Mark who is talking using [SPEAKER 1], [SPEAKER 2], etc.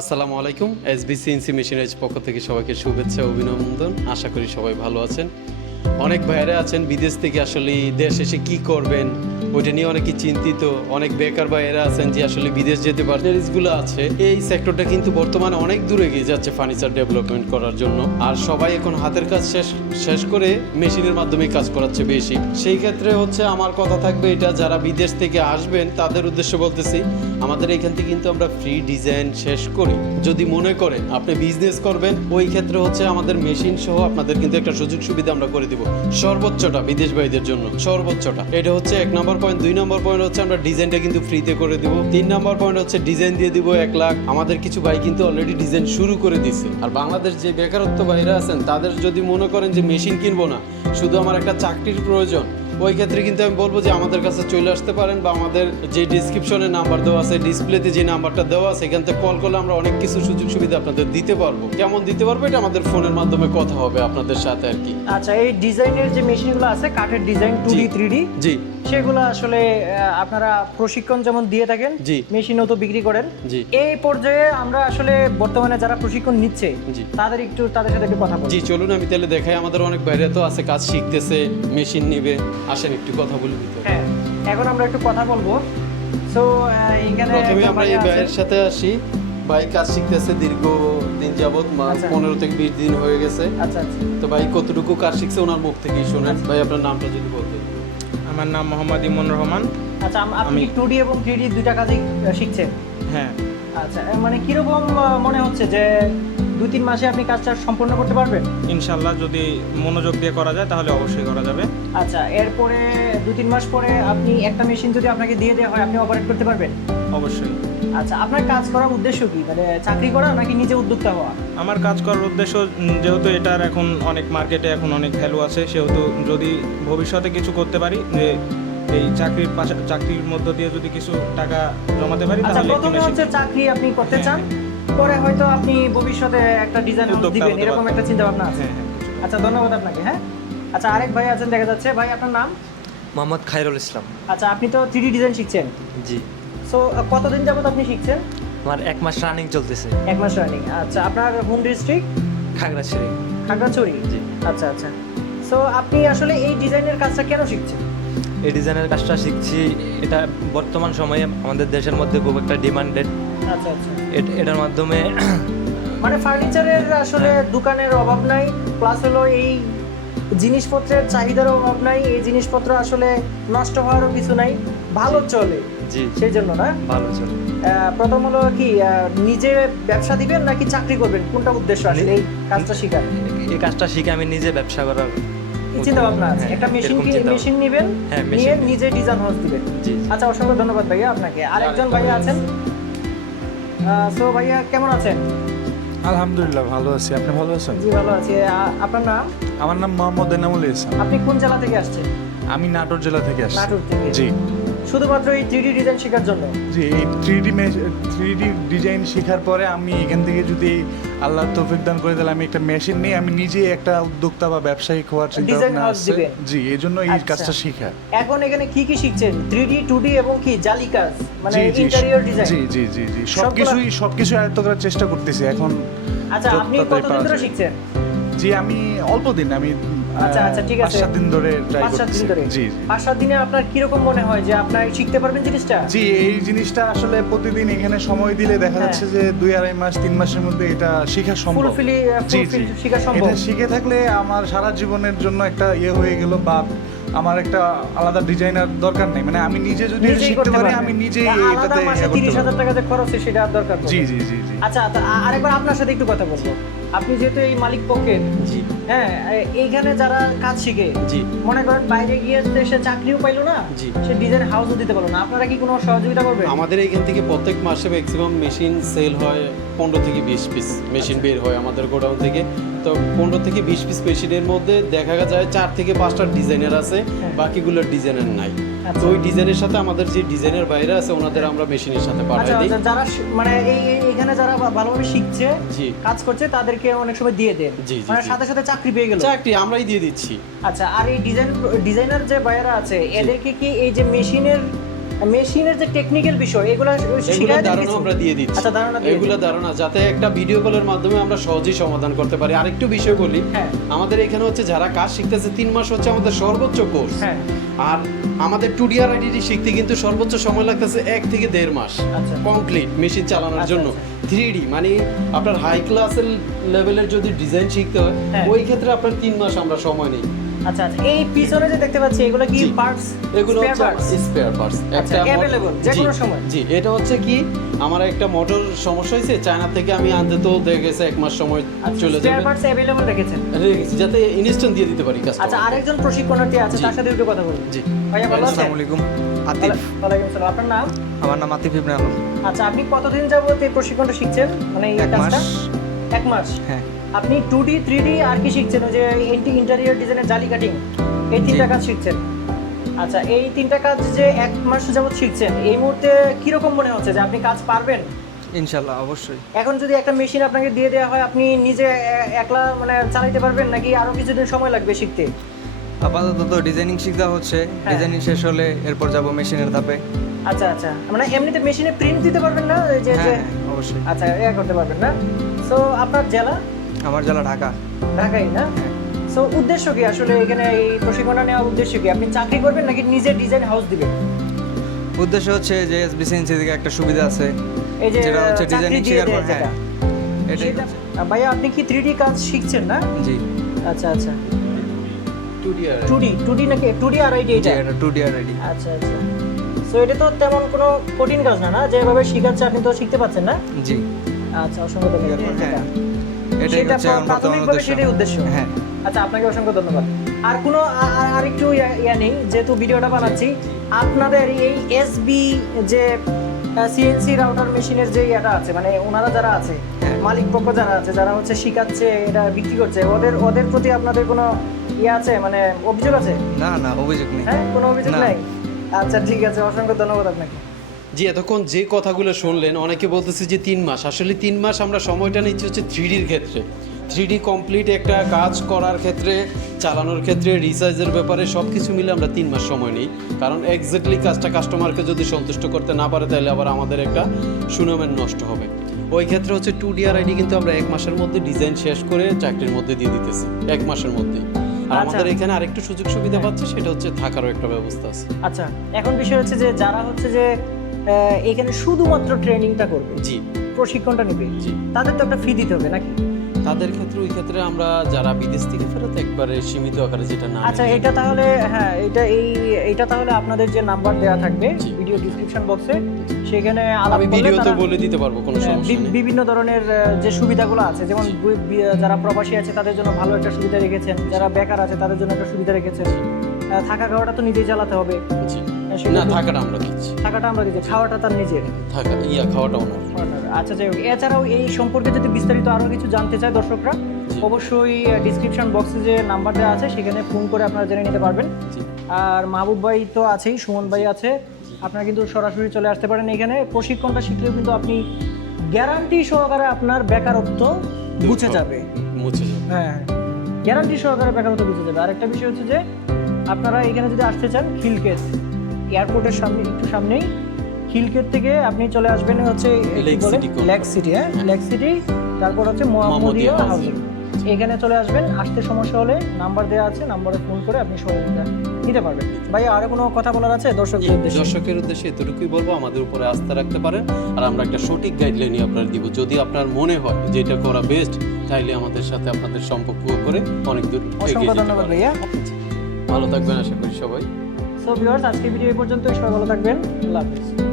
[SPEAKER 1] আসসালামু আলাইকুম S SBC ইনসি মেশিনের পক্ষ থেকে সবাইকে শুভেচ্ছা অভিনন্দন। আশা করি সবাই ভালো আছেন। অনেক ভাইয়ারা আছেন বিদেশ থেকে আসলে দেশ এসে কি করবেন, ওইটা নিয়ে অনেকে চিন্তিত। অনেক বেকার ভাইয়েরা আছেন যে আসলে বিদেশ যেতে পারছেনগুলো আছে। এই সেক্টরটা কিন্তু বর্তমানে অনেক দূরে এগিয়ে যাচ্ছে ফার্নিচার ডেভেলপমেন্ট করার জন্য। আর সবাই এখন হাতের কাজ শেষ শেষ করে মেশিনের মাধ্যমে কাজ করাচ্ছে বেশি। সেই ক্ষেত্রে হচ্ছে আমার কথা থাকবে এটা, যারা বিদেশ থেকে আসবেন, তাদের উদ্দেশ্যে বলতেছি, আমাদের এখান থেকে কিন্তু আমরা ফ্রি ডিজাইন শেষ করি। যদি মনে করেন আপনি বিজনেস করবেন, ওই ক্ষেত্রে হচ্ছে আমাদের মেশিন সহ আপনাদের কিন্তু একটা সুযোগ সুবিধা আমরা করে দিব। সর্বোচ্চটা, বিদেশ ভাইদের জন্য সর্বোচ্চটা। এটা হচ্ছে এক নম্বর পয়েন্ট দুই নম্বর পয়েন্ট হচ্ছে আমরা ডিজাইনটা কিন্তু ফ্রিতে করে দিব। তিন নম্বর পয়েন্ট হচ্ছে ডিজাইন দিয়ে দিব এক লাখ। আমাদের কিছু ভাই কিন্তু অলরেডি ডিজাইন শুরু করে দিছে। আর বাংলাদেশ যে বেকারত্ব ভাইরা আছেন, তাদের যদি মনে করেন যে মেশিন কিনবো না শুধু আমার একটা চাকরির প্রয়োজন। ওই ক্ষেত্রে কিন্তু আমি বলব যে আমাদের কাছে চলে আসতে পারেন বা আমাদের যে ডিসক্রিপশনে নাম্বার দেওয়া আছে ডিসপ্লেতে যে নাম্বারটা দেওয়া আছে এখান থেকে কল করলে আমরা অনেক কিছু সুযোগ সুবিধা আপনাদের দিতে পারব। কেমন দিতে পারব এটা আমাদের ফোনের মাধ্যমে কথা হবে আপনাদের সাথে আর কি।
[SPEAKER 2] আচ্ছা এই ডিজাইনের যে মেশিনগুলো আছে কাঠের design two
[SPEAKER 1] D
[SPEAKER 2] three D
[SPEAKER 1] জি।
[SPEAKER 2] সেগুলো আসলে আপনারা প্রশিক্ষণ যেমন দিয়ে থাকেন। মেশিনও তো বিক্রি করেন। এই পর্যায়ে আমরা আসলে বর্তমানে যারা প্রশিক্ষণ নিচ্ছে। তাদের একটু তাদের সাথে একটু কথা বলি।
[SPEAKER 1] জি চলুন আমি তাহলে দেখাই আমাদের অনেক বাইরে তো আছে কাজ শিখতেছে মেশিন নিবে। আসেন একটু কথা বলি
[SPEAKER 2] হ্যাঁ এখন আমরা একটু কথা বলব। সো এখানে
[SPEAKER 1] প্রথমে আমরা এই ভাইয়ের সাথে আসি। ভাই কাজ শিখতেছে দীর্ঘ দিন যাবত
[SPEAKER 2] আচ্ছা।
[SPEAKER 1] পনেরো থেকে বিশ দিন হয়ে গেছে।
[SPEAKER 2] আচ্ছা আচ্ছা।
[SPEAKER 1] তো ভাই কতটুকু কাজ শিখছে ওনার মুখ থেকেই শোনেন। ভাই আপনার নামটা যদি বলতেন।
[SPEAKER 3] আমার নাম মোহাম্মদ ইমন রহমান।
[SPEAKER 2] আচ্ছা আপনি টু ডি এবং থ্রি ডি দুইটা কাজই শিখছেন?
[SPEAKER 3] হ্যাঁ।
[SPEAKER 2] আচ্ছা মানে কীরকম মনে হচ্ছে যে দু তিন মাসে আপনি কাজটা সম্পূর্ণ করতে পারবেন?
[SPEAKER 3] ইনশাল্লাহ যদি মনোযোগ দিয়ে করা যায় তাহলে অবশ্যই করা যাবে।
[SPEAKER 2] আচ্ছা এরপরে দু তিন মাস পরে আপনি একটা মেশিন যদি আপনাকে দিয়ে দেওয়া হয় আপনি অপারেট করতে পারবেন?
[SPEAKER 3] অবশ্যই।
[SPEAKER 2] আচ্ছা আপনার কাজ করার উদ্দেশ্য কি? মানে চাকরি করা নাকি নিজে উদ্যোক্তা হওয়া?
[SPEAKER 3] আমার কাজ করার উদ্দেশ্য যেহেতু এটার এখন অনেক মার্কেটে এখন অনেক ভ্যালু আছে সেহেতু যদি ভবিষ্যতে কিছু করতে পারি যে এই চাকরির পাশে চাকরির মধ্য দিয়ে যদি কিছু টাকা জমাতে পারি
[SPEAKER 2] আচ্ছা
[SPEAKER 3] তাহলে
[SPEAKER 2] প্রথমে হচ্ছে চাকরি আপনি করতে
[SPEAKER 3] হ্যাঁ,
[SPEAKER 2] চান পরে হয়তো আপনি ভবিষ্যতে একটা ডিজাইন দিবেন এরকম একটা চিন্তা ভাবনা আছে?
[SPEAKER 3] হ্যাঁ হ্যাঁ
[SPEAKER 2] আচ্ছা ধন্যবাদ আপনাকে হ্যাঁ। আচ্ছা আরেক ভাই আছেন দেখা যাচ্ছে। ভাই আপনার নাম?
[SPEAKER 4] মোহাম্মদ খায়রুল ইসলাম।
[SPEAKER 2] আচ্ছা আপনি তো থ্রি ডিজাইন শিখছেন।
[SPEAKER 4] জি।
[SPEAKER 2] সো কতদিন যাবত আপনি শিখছেন?
[SPEAKER 4] আমার এক মাস রানিং চলতেছে।
[SPEAKER 2] এক মাস রানিং আচ্ছা। আপনার হোম ডিস্ট্রিক্ট
[SPEAKER 4] খাগড়াছড়ি।
[SPEAKER 2] খাগড়াছড়ি?
[SPEAKER 4] জি।
[SPEAKER 2] আচ্ছা আচ্ছা। সো আপনি আসলে এই ডিজাইনের কাজটা কেন শিখছেন?
[SPEAKER 4] এই ডিজাইনের কাজটা শিখছি এটা বর্তমান সময়ে আমাদের দেশের মধ্যে খুব একটা ডিমান্ডেড
[SPEAKER 2] আচ্ছা আচ্ছা।
[SPEAKER 4] এটার মাধ্যমে
[SPEAKER 2] মানে ফার্নিচারের আসলে দোকানের অভাব নাই প্লাস হলো এই জিনিসপত্রের চাহিদার অভাব নাই এই জিনিসপত্র আসলে নষ্ট হওয়ারও কিছু নাই ভালো চলে।
[SPEAKER 4] জি।
[SPEAKER 2] সেই জন্য না?
[SPEAKER 4] ভালো
[SPEAKER 2] প্রথম হলো কি নিজে ব্যবসা দিবেন নাকি চাকরি করবেন? কোনটা উদ্দেশ্য আসলে এই কাজটা শিখার?
[SPEAKER 4] এই কাজটা শিখে আমি নিজে ব্যবসা করার
[SPEAKER 2] চিন্তা ভাবনা আছে?
[SPEAKER 4] হ্যাঁ,
[SPEAKER 2] একটা মেশিন কি মেশিন নেবেন?
[SPEAKER 4] হ্যাঁ,
[SPEAKER 2] নিয়ে নিজে ডিজাইন হাউস দিবেন। আচ্ছা অসংখ্য ধন্যবাদ ভাইয়া আপনাকে। আরেকজন ভাইয়া আছেন? সো ভাইয়া কেমন আছেন?
[SPEAKER 5] আলহামদুলিল্লাহ ভালো আছি। আপনি ভালো আছেন?
[SPEAKER 2] জি ভালো আছি। আপনার নাম?
[SPEAKER 5] আমার নাম মোহাম্মদ এনামুল ইসলাম।
[SPEAKER 2] আপনি কোন জেলা থেকে আসছেন?
[SPEAKER 5] আমি নাটোর জেলা থেকে আসছি।
[SPEAKER 2] নাটোর থেকে।
[SPEAKER 5] জি।
[SPEAKER 2] শুধুমাত্র এই থ্রি ডিজাইন শেখার জন্য?
[SPEAKER 5] জি এই three D three D design শেখার পরে আমি এখান থেকে যদি আল্লাহ তৌফিক দান করে দিলে আমি একটা মেশিন নিয়ে আমি নিজে একটা উদ্যোক্তা বা ব্যবসায়িক হওয়ার চিন্তা ভাবনা আছে।
[SPEAKER 2] দিবেন।
[SPEAKER 5] জি এই জন্য এই
[SPEAKER 2] আচ্ছা।
[SPEAKER 5] কাজটা শেখা।
[SPEAKER 2] এখন এখানে কি কি শিখছেন? থ্রি ডি টু ডি এবং কি জালি কাজ মানে ইন্টেরিয়র ডিজাইন
[SPEAKER 5] জি জি জি জি। সবকিছুই সবকিছু আয়ত্ত করার চেষ্টা করতেছি। এখন
[SPEAKER 2] আচ্ছা আপনি কতদিন ধরে শিখছেন?
[SPEAKER 5] জি আমি অল্প দিন আমি
[SPEAKER 2] আচ্ছা, আচ্ছা, ঠিক আছে।
[SPEAKER 5] সাত দিন ধরে ট্রাই
[SPEAKER 2] পাঁচ সাত দিন ধরে।
[SPEAKER 5] জি। জি
[SPEAKER 2] পাঁচ সাত দিনে আপনার কীরকম মনে হয় যে আপনার শিখতে পারবেন জিনিসটা?
[SPEAKER 5] জি এই জিনিসটা আসলে প্রতিদিন এখানে সময় দিলে দেখা
[SPEAKER 2] হ্যাঁ।
[SPEAKER 5] যাচ্ছে যে দুই আড়াই মাস তিন মাসের মধ্যে এটা শেখা সম্ভব।
[SPEAKER 2] ফুলফিলি শেখা সম্ভব।
[SPEAKER 5] এটা শিখে থাকলে আমার সারা জীবনের জন্য একটা ইয়ে হয়ে গেল বা আমার একটা আলাদা ডিজাইনার দরকার নেই। মানে আমি নিজে যদি শিখতে পারি আমি নিজেই এটাতে
[SPEAKER 2] মাসে
[SPEAKER 5] ইয়ে
[SPEAKER 2] হাজার
[SPEAKER 5] পারব।
[SPEAKER 2] টাকা যে খরচ হয় সেটা আর দরকার
[SPEAKER 5] জি জি জি জি।
[SPEAKER 2] আচ্ছা আরেকবার আপনার সাথে একটু কথা বলব। আপনি যেহেতু এই মালিক পক্ষের
[SPEAKER 1] জি।
[SPEAKER 2] হ্যাঁ এইখানে যারা কাজ শিখে
[SPEAKER 1] জি।
[SPEAKER 2] মনে করেন বাইরে গিয়ে দেশে সে চাকরিও পাইলো না
[SPEAKER 1] জি।
[SPEAKER 2] সে ডিজাইন হাউসও দিতে পারল না। আপনারা কি কোনো সহযোগিতা করবেন?
[SPEAKER 1] আমাদের এইখান থেকে প্রত্যেক মাসে ম্যাক্সিমাম মেশিন সেল হয় পনেরো থেকে বিশ পিস মেশিন বের হয় আমাদের গোডাউন থেকে। তো পনেরো থেকে বিশ পিস মেশিনের মধ্যে দেখা যায় চার থেকে পাঁচটা ডিজাইনার আছে
[SPEAKER 2] হ্যাঁ।
[SPEAKER 1] বাকিগুলোর ডিজাইনার নাই।
[SPEAKER 2] আচ্ছা।
[SPEAKER 1] তো ওই ডিজাইনের সাথে আমাদের যে ডিজাইনের বাইরে আছে ওনাদের আমরা মেশিনের সাথে
[SPEAKER 2] আচ্ছা
[SPEAKER 1] পাঠাই দিই।
[SPEAKER 2] আচ্ছা, যারা মানে এই এইখানে যারা ভালোভাবে শিখছে
[SPEAKER 1] জি।
[SPEAKER 2] কাজ করছে তাদেরকে অনেক সময় দিয়ে দেন।
[SPEAKER 1] জি,
[SPEAKER 2] মানে সাথে সাথে চাকরি পেয়ে গেল।
[SPEAKER 1] চাকরি আমরাই দিয়ে দিচ্ছি।
[SPEAKER 2] আচ্ছা আর এই ডিজাইন ডিজাইনার যে বাইরা আছে এদেরকে কি এই যে মেশিনের মেশিনের যে টেকনিক্যাল বিষয় এগুলো
[SPEAKER 1] এগুলো ধারণা আমরা দিয়ে দিচ্ছি।
[SPEAKER 2] আচ্ছা ধারণা
[SPEAKER 1] এগুলো ধারণা যাতে একটা ভিডিও কলের মাধ্যমে আমরা সহজেই সমাধান করতে পারি। আরেকটু বিষয় বলি
[SPEAKER 2] হ্যাঁ।
[SPEAKER 1] আমাদের এখানে হচ্ছে যারা কাজ শিখতেছে তিন মাস হচ্ছে আমাদের সর্বোচ্চ কোর্স
[SPEAKER 2] হ্যাঁ।
[SPEAKER 1] আর আমাদের টু ডি আর আইডিটি শিখতে কিন্তু সর্বোচ্চ সময় লাগতেছে এক থেকে দেড় মাস।
[SPEAKER 2] আচ্ছা।
[SPEAKER 1] কমপ্লিট মেশিন চালানোর
[SPEAKER 2] আচ্ছা,
[SPEAKER 1] জন্য।
[SPEAKER 2] আচ্ছা।
[SPEAKER 1] থ্রি ডি মানে আপনার হাই ক্লাসের লেভেলের যদি ডিজাইন শিখতে হয়
[SPEAKER 2] হ্যাঁ।
[SPEAKER 1] ওই ক্ষেত্রে আপনার তিন মাস আমরা সময় নেই।
[SPEAKER 2] আচ্ছা আচ্ছা এই পিছনে যে দেখতে পাচ্ছি এগুলো কি
[SPEAKER 1] জি।
[SPEAKER 2] পার্টস
[SPEAKER 1] এগুলো হচ্ছে
[SPEAKER 2] পার্টস
[SPEAKER 1] স্পেয়ার পার্টস
[SPEAKER 2] আচ্ছা, available, যে কোনো সময়?
[SPEAKER 1] জি এটা হচ্ছে কি আমার একটা মোটর সমস্যা হয়েছে চায়না থেকে আমি আনতে তো দেখে গেছে এক মাস সময় চলে
[SPEAKER 2] স্পেয়ার
[SPEAKER 1] যাবে
[SPEAKER 2] পার্টস अवेलेबल রেখেছেন
[SPEAKER 1] রেখেছি যাতে ইনস্ট্যান্ট দিয়ে দিতে পারি
[SPEAKER 2] আচ্ছা
[SPEAKER 1] কাস্টমার
[SPEAKER 2] আরেকজন প্রশিক্ষণার্থী আছে
[SPEAKER 1] জি।
[SPEAKER 2] তার সাথে একটু কথা বলুন
[SPEAKER 1] জি
[SPEAKER 2] ভাইয়া ভালো আছেন
[SPEAKER 6] আসসালামু আলাইকুম আতিফ
[SPEAKER 2] ওয়ালাইকুম আসসালাম আপনার নাম
[SPEAKER 6] আমার নাম আতিফ ইবনে আলম
[SPEAKER 2] আচ্ছা আপনি কতদিন যাবত এই প্রশিক্ষণটা শিখছেন মানে এই
[SPEAKER 6] এক
[SPEAKER 2] কাজটা
[SPEAKER 6] মাস।
[SPEAKER 2] এক মাস
[SPEAKER 6] হ্যাঁ
[SPEAKER 2] আপনি টু ডি থ্রি ডি আর কি শিখছেন? ওই যে ইন্টেরিয়র ডিজাইনের জালি কাটিং এই তিনটা কাজ শিখছেন? আচ্ছা এই তিনটা কাজ যে এক মাস যাবত শিখছেন এই মুহূর্তে কীরকম মনে হচ্ছে যে আপনি কাজ পারবেন?
[SPEAKER 6] ইনশাল্লাহ অবশ্যই।
[SPEAKER 2] এখন যদি একটা মেশিন আপনাকে দিয়ে দেওয়া হয় আপনি নিজে একলা মানে চালাইতে পারবেন নাকি আরও কিছুদিন সময় লাগবে শিখতে?
[SPEAKER 6] আপাতত তো ডিজাইনিং শিখতে হচ্ছে।
[SPEAKER 2] হ্যাঁ।
[SPEAKER 6] ডিজাইনিং শেষ হলে এরপর যাব মেশিনের ধাপে।
[SPEAKER 2] আচ্ছা আচ্ছা। মানে এমনিতে মেশিনে প্রিন্ট দিতে পারবেন না? যে
[SPEAKER 6] হ্যাঁ
[SPEAKER 2] যে
[SPEAKER 6] হ্যাঁ, অবশ্যই।
[SPEAKER 2] আচ্ছা ইয়া করতে পারবেন না? সো আপনার জেলা?
[SPEAKER 6] আমার জেলা ঢাকা।
[SPEAKER 2] ঢাকাই না? সো উদ্দেশ্য কি? আসলে এখানে এই প্রশিক্ষণটা নেওয়ার উদ্দেশ্য কি? আপনি চাকরি করবেন নাকি নিজে ডিজাইন হাউস দিবেন?
[SPEAKER 6] উদ্দেশ্য হচ্ছে যে এসবিসিএনসি থেকে একটা সুবিধা আছে
[SPEAKER 2] এই যে
[SPEAKER 6] যেটা হচ্ছে ডিজাইনিং পর
[SPEAKER 2] দেয়
[SPEAKER 6] হ্যাঁ এটাই
[SPEAKER 2] ভাইয়া আপনি কি থ্রি কাজ শিখছেন না?
[SPEAKER 6] জি।
[SPEAKER 2] আচ্ছা আচ্ছা।
[SPEAKER 1] টু ডি আর
[SPEAKER 2] টু ডি টু ডি নাকি? টু ডি আর আইডি
[SPEAKER 6] জি
[SPEAKER 2] এটা?
[SPEAKER 6] এটা টু ডি আর রেডি
[SPEAKER 2] আচ্ছা আচ্ছা। সো এটা তো তেমন কোনো কঠিন কাজ না না? যেভাবে শিখাচ্ছে আপনি তো শিখতে পাচ্ছেন না?
[SPEAKER 6] জি।
[SPEAKER 2] আচ্ছা অসংখ্য ধন্যবাদ।
[SPEAKER 6] এটাই হচ্ছে
[SPEAKER 2] প্রাথমিকভাবে সেটাই উদ্দেশ্য।
[SPEAKER 6] হ্যাঁ।
[SPEAKER 2] আচ্ছা আপনাকে অসংখ্য ধন্যবাদ। আর কোনো ইয়া- নেই যেহেতু ভিডিওটা বানাচ্ছি আপনাদের এই এসবি যে সিএনসি রাউটার মেশিনের যে আছে মানে ওনারা যারা আছে
[SPEAKER 6] হ্যাঁ।
[SPEAKER 2] মালিক পক্ষ যারা আছে যারা হচ্ছে শিখাচ্ছে এটা বিক্রি করছে ওদের ওদের প্রতি আপনাদের কোনো ইয়ে আছে? মানে অভিযোগ আছে?
[SPEAKER 6] না না অভিযোগ নেই।
[SPEAKER 2] হ্যাঁ কোনো অভিযোগ নাই? আচ্ছা ঠিক আছে অসংখ্য ধন্যবাদ আপনাকে।
[SPEAKER 1] জি এতক্ষণ যে কথাগুলো শুনলেন অনেকে বলতেছে যে তিন মাস। আসলে তিন মাস আমরা সময়টা নিচ্ছি হচ্ছে থ্রিডির ক্ষেত্রে। থ্রিডি কমপ্লিট একটা কাজ করার ক্ষেত্রে চালানোর ক্ষেত্রে রিসার্চের ব্যাপারে সব কিছু মিলে আমরা তিন মাস সময় নিই। কারণ এক্স্যাক্টলি কাজটা কাস্টমারকে যদি সন্তুষ্ট করতে না পারে তাহলে আবার আমাদের একটা সুনামের নষ্ট হবে। ওই ক্ষেত্রে হচ্ছে টু ডিআর আইডি কিন্তু আমরা এক মাসের মধ্যে ডিজাইন শেষ করে চাকরির মধ্যে দিয়ে দিতেছি এক মাসের মধ্যে। আর
[SPEAKER 2] আচ্ছা।
[SPEAKER 1] আমাদের এখানে আরেকটু সুযোগ সুবিধা পাচ্ছে সেটা হচ্ছে থাকারও একটা ব্যবস্থা আছে।
[SPEAKER 2] আচ্ছা এখন বিষয় হচ্ছে যে যারা হচ্ছে যে এখানে শুধুমাত্র ট্রেনিংটা করবে।
[SPEAKER 1] জি।
[SPEAKER 2] প্রশিক্ষণটা নেবে।
[SPEAKER 1] জি।
[SPEAKER 2] তাদের তো একটা ফি দিতে হবে নাকি?
[SPEAKER 1] তাদের ক্ষেত্রে ওই ক্ষেত্রে আমরা যারা বিদেশ থেকে ফেরত একবারে সীমিত আকারে যেটা না
[SPEAKER 2] আচ্ছা এটা তাহলে হ্যাঁ এটা এই এটা তাহলে আপনাদের যে নাম্বার দেওয়া থাকবে ভিডিও ডিসক্রিপশন বক্সে সেখানে
[SPEAKER 1] আমি ভিডিওতে বলে দিতে পারব কোনো
[SPEAKER 2] হ্যাঁ,
[SPEAKER 1] সমস্যা নেই।
[SPEAKER 2] বিভিন্ন ধরনের যে সুবিধাগুলো আছে যেমন যারা প্রবাসী আছে তাদের জন্য ভালো একটা সুবিধা রেখেছেন। যারা বেকার আছে তাদের জন্য একটা সুবিধা রেখেছেন। থাকা খাওয়াটা তো নিজেই চালাতে হবে।
[SPEAKER 1] না থাকাটা আমরা দিচ্ছি।
[SPEAKER 2] থাকাটা আমরা দিচ্ছি খাওয়াটা তার নিজের।
[SPEAKER 1] থাকা ইয়া খাওয়াটা ওনার।
[SPEAKER 2] আচ্ছা যাই হোক এছাড়াও এই সম্পর্কে যদি বিস্তারিত আরও কিছু জানতে চায় দর্শকরা অবশ্যই ডিসক্রিপশন বক্সে যে নাম্বার দেওয়া আছে সেখানে ফোন করে আপনারা জেনে নিতে পারবেন। আর মাহবুব ভাই তো আছেই সুমন ভাই আছে। আপনারা কিন্তু সরাসরি চলে আসতে পারেন এখানে। প্রশিক্ষণটা শিখলেও কিন্তু আপনি গ্যারান্টি সহকারে আপনার বেকারত্ব বুঝে যাবে।
[SPEAKER 1] মুছে যাবে।
[SPEAKER 2] হ্যাঁ গ্যারান্টি সহকারে বেকারত্ব বুঝে যাবে। আরেকটা বিষয় হচ্ছে যে আপনারা এখানে যদি আসতে চান খিলকেত এয়ারপোর্টের সামনে একটু সামনেই খিলকেত থেকে আপনি চলে আসবেন হচ্ছে লেক সিটি হ্যাঁ? লেক সিটি তারপর হচ্ছে মোহাম্মদিয়া হাউজিং এখানে চলে আসবেন আসতে সমস্যা হলে নাম্বার দেওয়া আছে নাম্বারে ফোন করে আপনি সহযোগিতা নিতে পারবেন। ভাই আরও কোনো কথা বলার আছে দর্শকদের উদ্দেশ্যে?
[SPEAKER 1] দর্শকের উদ্দেশ্যে এতটুকুই বলব আমাদের উপরে আস্থা রাখতে পারেন আর আমরা একটা সঠিক গাইডলাইনই আপনার দিব। যদি আপনার মনে হয় যে এটা করা বেস্ট তাইলে আমাদের সাথে আপনাদের সম্পর্ক করে অনেক দূর
[SPEAKER 2] অসংখ্য ধন্যবাদ ভাইয়া।
[SPEAKER 1] ভালো থাকবেন, আশা করি সবাই।
[SPEAKER 2] সো ভিউয়ার্স আজকে ভিডিও এই পর্যন্তই। সবাই ভালো থাকবেন। আল্লাহ হাফিজ।